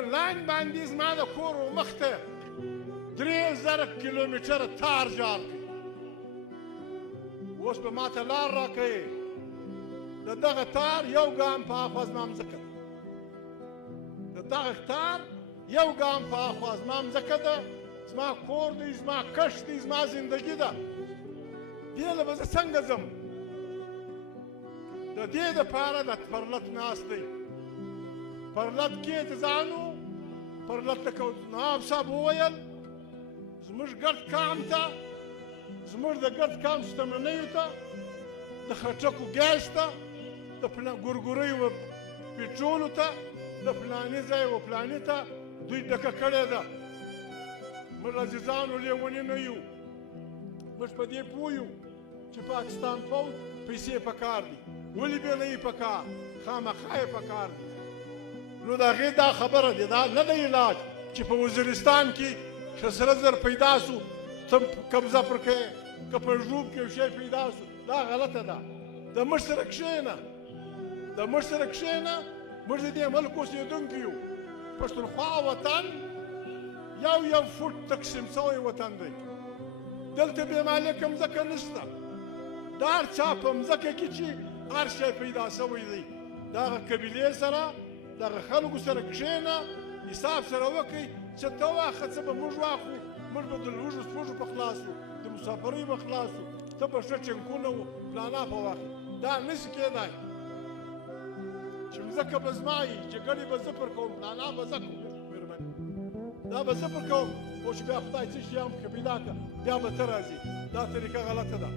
لاین باندې زما د کور مخ ته 3000 کیلومتره تار جار کړي اوس به ماته لار راکوي د دغه تار یو ګام په اخوا زما مځکه ده د دغه تار یو ګام په اخوا زما مځکه ده زما کور دی زما کښت دی زما زندګي ده دې له به زه څنګه ځم د دې دپاره د پرلت ناست دی پرلت کې ځان و پرلت ته نواب صاحب وویل زموږ ګرد کام ته زموږ د ګرد کام شتمنیو ته د خټکو ګیس ته د ګورګوریو پټرولو ته د فلاني ځای و فلاني ته دوی ډکه کړې ده موږ عزیزانو لیوني نه یو موږ په دې پوه یو چې پاکستان پوځ پیسې پکار دي ولې بې نه یې پکار خامخا یې پکار دي نو د هغې دا خبره دی دا نه د علاج چې په وزیرستان کې ښه سره زر پیدا سو ته قبضه پر کوې که په ژوب کې یو شی پیدا سو دا غلطه ده د موږ سره کښېنه د موږ سره کښېنه موږ د دې ملک اوسېدونکي یو پښتونخوا وطن یو فوټ تقسیم سوی وطن دی دلته بې مالکه مځکه نشته دا هر چا په مځکه کې چې هر شی پیدا سوی دی د هغه قبیلې سره دغه خلکو سره کښېنه حساب سره وکړئ چې ته واخه څه به موږ واخلو موږ به د لوږو سپوږو په خلاص وو د مسافرۍ به خلاص وو ته به ښه چنکونه وو پلانا به واخلې دا نشي کېدای چې مځکه به زما وي چې ګڼې به زه پر کوم پلانا به زه کوم مهرباني دا به زه پر کوم خو چې بیا خدای څه شي هم که پیدا کړه بیا به ته راځي دا طریقه غلطه ده